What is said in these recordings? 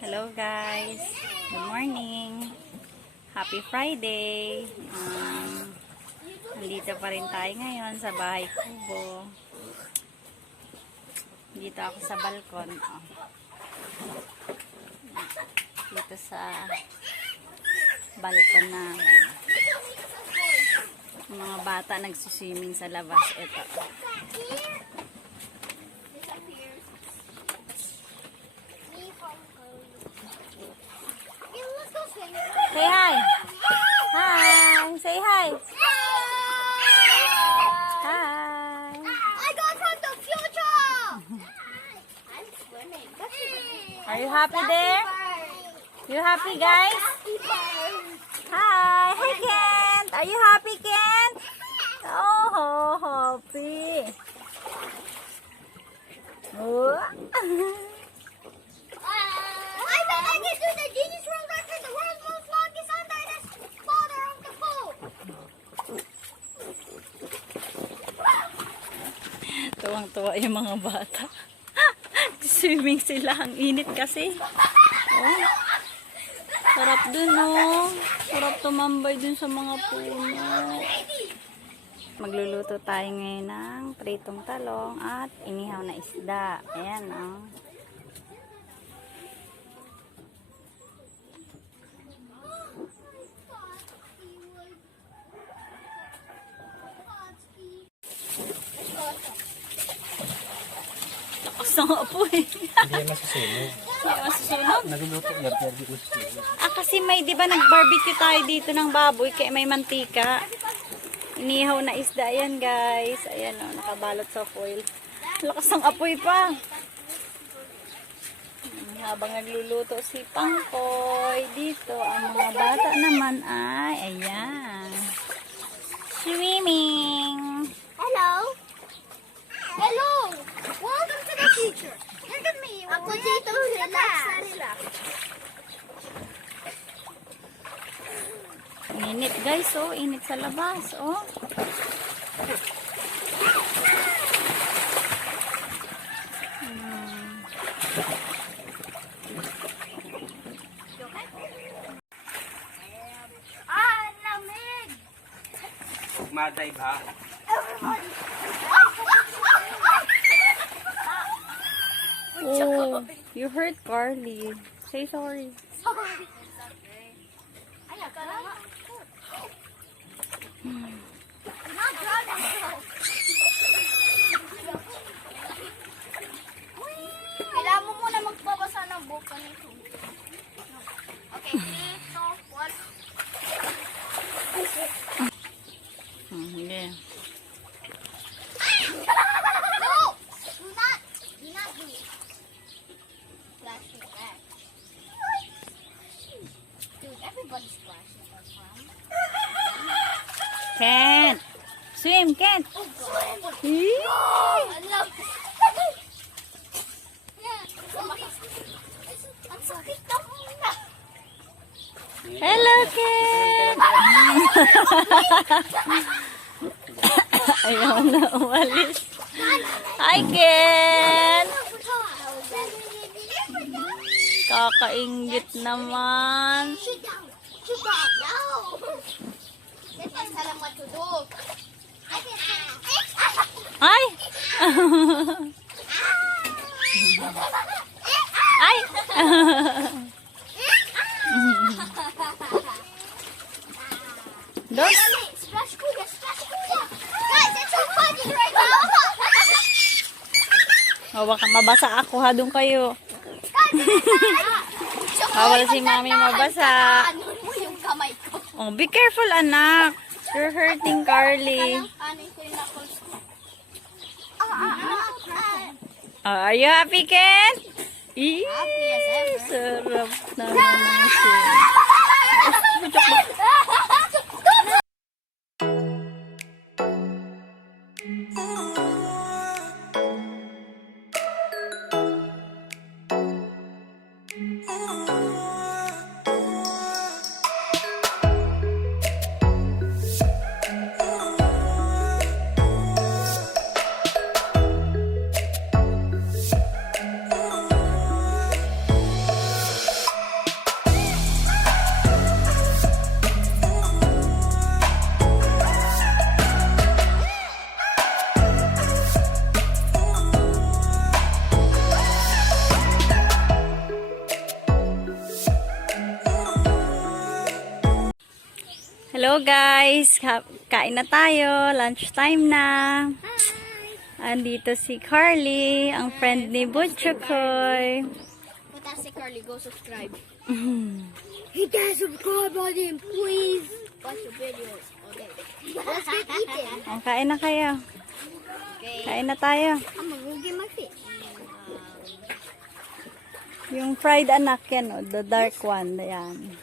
Hello guys, good morning, happy Friday. Nandito pa rin tayo ngayon sa bahay kubo. Dito ako sa balkon. Dito sa balkon namin. Mga bata nagsuswimming sa labas. Ito. Say hi. Hi. Say hi. Hi. I got from the future. I'm swimming. Are you happy there? You happy, guys? Hi. Hi, Kent. Are you happy, Kent? Oh, happy. Oh. I bet I can do the Guinness World Record, the world's most longest undiagnosed water of the pool. Tuwang-tuwa yung mga bata. Swimming sila. Ang init kasi. Oh. Sarap dun, oh. Sarap tumambay dun sa mga puno. Magluluto tayo ngayon ng pritong talong at inihaw na isda. Ayan, oh. Lakas na nga po eh. Hindi masusunog. Hindi masusunog. Nagluluto, yardi masusunog. Kasi may, di ba, nag-barbecue tayo dito ng baboy kaya may mantika. Inihaw na isda. Ayan, guys. Ayan, oh, nakabalot sa foil. Lakas ng apoy pa. Habang nagluluto si Pangkoy dito, ang mga bata naman ay, ayan, swimming. Hello. Hello. Welcome to the future. Look at me. Ako dito, relax na relax. Init, guys, oh. Init sa labas, oh. Lamig. Magma-dive ha. Everybody. Oh, you hurt Carly. Say sorry. Sorry. Ay, akala nga. Not drowning yourself. Kailangan mo muna magbabasa ng book nito. Okay, 3, 2, 1. Yeah. No! Do not do it. Splash it back. Dude, everybody's splashing that time. Kent! Swim, Kent! Oh, God. Eee! I love it. Ang sakit na muna. Hello, Kent! Ayaw na umalis. Hi, Kent! Kakaingit naman. Sit down. Sit down. No. Let us tell him what to do. Ay! Ay! Dos? Splash kuya, splash kuya. Guys, it's so funny right now. Oh, baka mabasa ako ha, doon kayo. Bawal si mami mabasa. Ano mo yung kamay ko? Oh, be careful, anak. You're hurting Carly. Ano ko yung knuckles ko? Are you happy, Ken? Happy as ever. Sarap naman siya. Hello guys, kain na tayo, lunch time na. Andito si Carly, ang friend ni Butchokoy. Punta si Carly, go subscribe. Hit that subscribe button, please. Watch the videos. Okay. Let's get eating. Oh, kain na kayo. Okay. Kain na tayo. I'm gonna go get my fish. Yung fried anak yan, oh, the dark one. Ayan.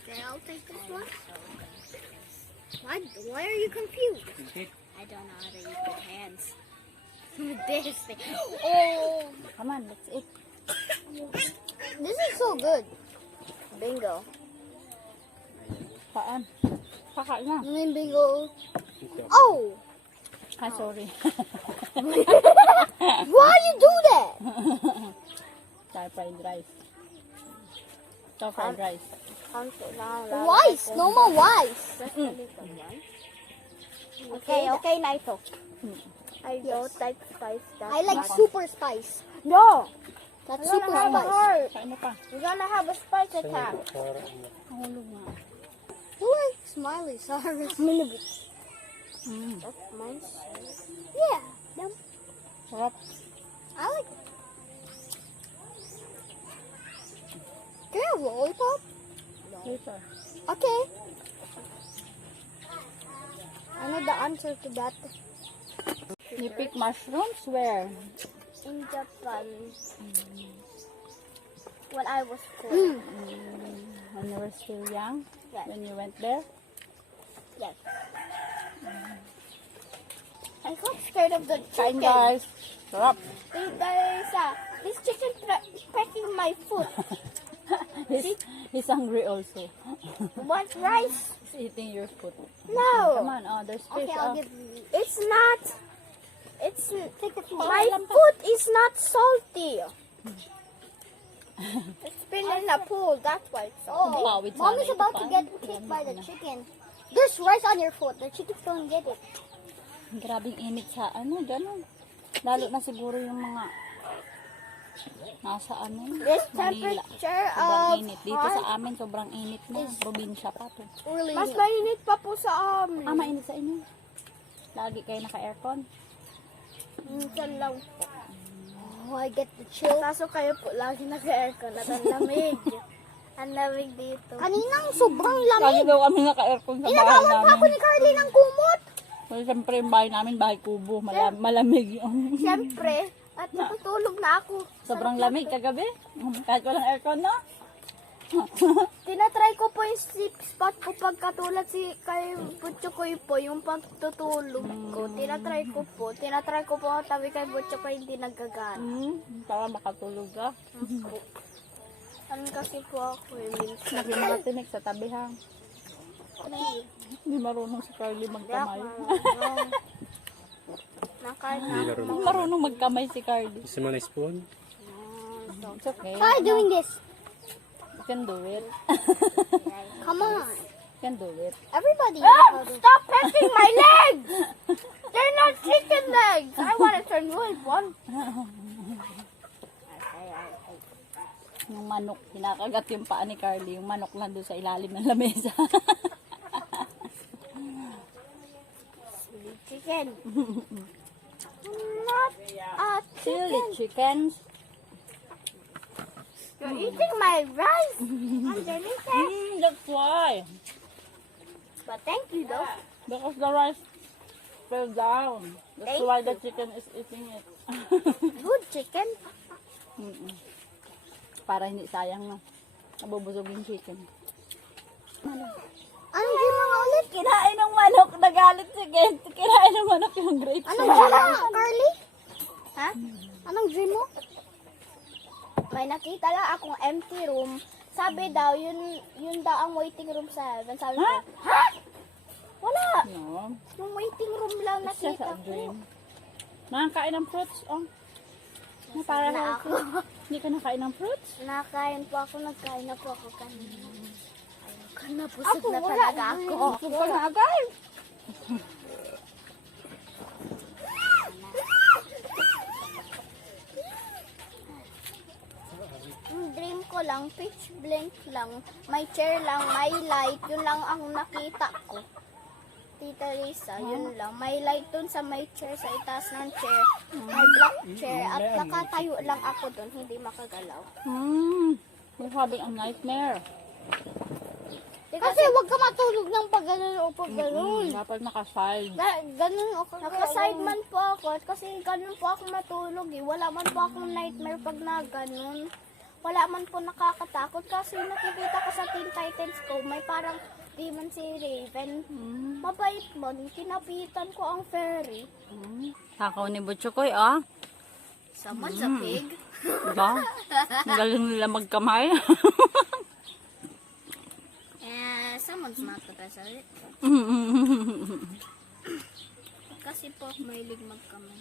Okay, I'll take this one. Why are you confused? I don't know how to use my hands. With this thing. Oh! Come on, let's eat. This is so good. Bingo. Paan? Pakain na. Bingo. Oh! Ah, sorry. Why you do that? Fried rice. Ito fried rice. Rice, no more rice. Okay, na ito. I Yes. don't like spice that I like much. super spice. No! That's We're super gonna have a spice. heart. Kain mo pa. We're gonna have a spice attack. Mahulog nga. Who likes smiley sorry? That's mine. Yeah. Them. Sarap. I like it. Can I have a lollipop? Later. Okay. I know the answer to that. You pick mushrooms? Where? In Japan. When I was Hmm. 4. When you were still young? Yes. When you went there? Yes. I got scared of the Kain chicken. guys. Sarap. This chicken pressing my foot. He's hungry also. Want rice? He's eating your food. No. Come on, oh, there's fish. Okay, I'll Oh. give you. It's not. It's Take the food. my foot is not salty. It's been in a pool. That's why it's salty. Oh, Pawid Mom sana is ito about pa. to get kicked by the chicken. There's rice on your foot. The chicken's gonna get it. Grabing init sa ano, gano'n. Lalo na siguro yung mga nasa ano, This Manila. temperature Sobrang of init. Dito sa amin, sobrang init na. Probinsya pa to. Really? mas mainit pa po sa amin. Ah, mainit sa inyo. Lagi kayo naka-aircon. Minsan lang po. Oh, I get the chill. Kaso kayo po lagi naka-aircon at ang lamig. Ang lamig dito. Kaninang sobrang Lagi lamig. daw kami naka-aircon sa bahay Inagawan pa ako namin. ni Carly ng kumot. Well, siyempre yung bahay namin, bahay kubo. Malamig yung... Siyempre, at natutulog na ako. Sobrang lamig kagabi. Kahit walang aircon, no? Tinatry ko po yung sleep spot ko pagkatulad si kay Butchokoy po, yung pagtutulog ko. Tinatry ko po tabi kay Butchokoy hindi nagagana. Para makatulog ka. Ano kasi po ako minsan. Lagi mga tinik sa tabi, ha? Hindi marunong si Carly magkamay. Nakain na. Hindi marunong magkamay si Carly. Gusto mo na spoon? It's okay. Try doing this. You can do it. Come on. You can do it. Everybody. Stop pressing my legs! They're not chicken legs! I want to turn wood one. Yung manok, kinakagat yung paa ni Carly. Yung manok lang doon sa ilalim ng lamesa. Chicken. Not a Chili chickens. You're eating my rice underneath it. That's why. But thank you though. Because the rice fell down. That's Thank why the chicken is eating it. Good chicken. Para hindi sayang na. Nabubusog yung chicken. Anong dream mo nga ulit? Kinain ng manok. Nagalit si Kent. Kinain ng manok yung grapes. Anong dream mo, Carly? Ha? Anong dream mo? May nakita lang akong empty room. Sabi daw, yun daw ang waiting room sa heaven. Sabi ko, ha? Wala. No. Yung waiting room lang It's just nakita a ko. dream. Nakakain ng fruits. Oh. Na para Na healthy. Hindi ka nakain ng fruits? Nakain po ako, nagkain na po ako kanina. Busog na talaga ako. Huwag ka na agad. Yung dream ko lang, lang, pitch blank lang. May chair lang, may light. Yun lang ang nakita ko. Tita Lisa, yun lang. May light dun sa may chair, sa itaas ng chair. May black chair. At nakatayo lang ako dun, hindi makagalaw. You're having a nightmare. Kasi wag ka matulog ng pag ganun o pag ganun. Dapat nakaside. Ganun o nakaside man po ako kasi ganun po ako matulog eh. Wala man po akong nightmare pag na ganun. Wala man po nakakatakot kasi nakikita ko sa Teen Titans ko may parang demon si Raven. Mabait mo, kinapitan ko ang fairy. Takaw ni Butchokoy, ah. Someone's a pig. Diba? Ang galing nila magkamay. And someone's not the best at it. Kasi po, mahilig magkamay.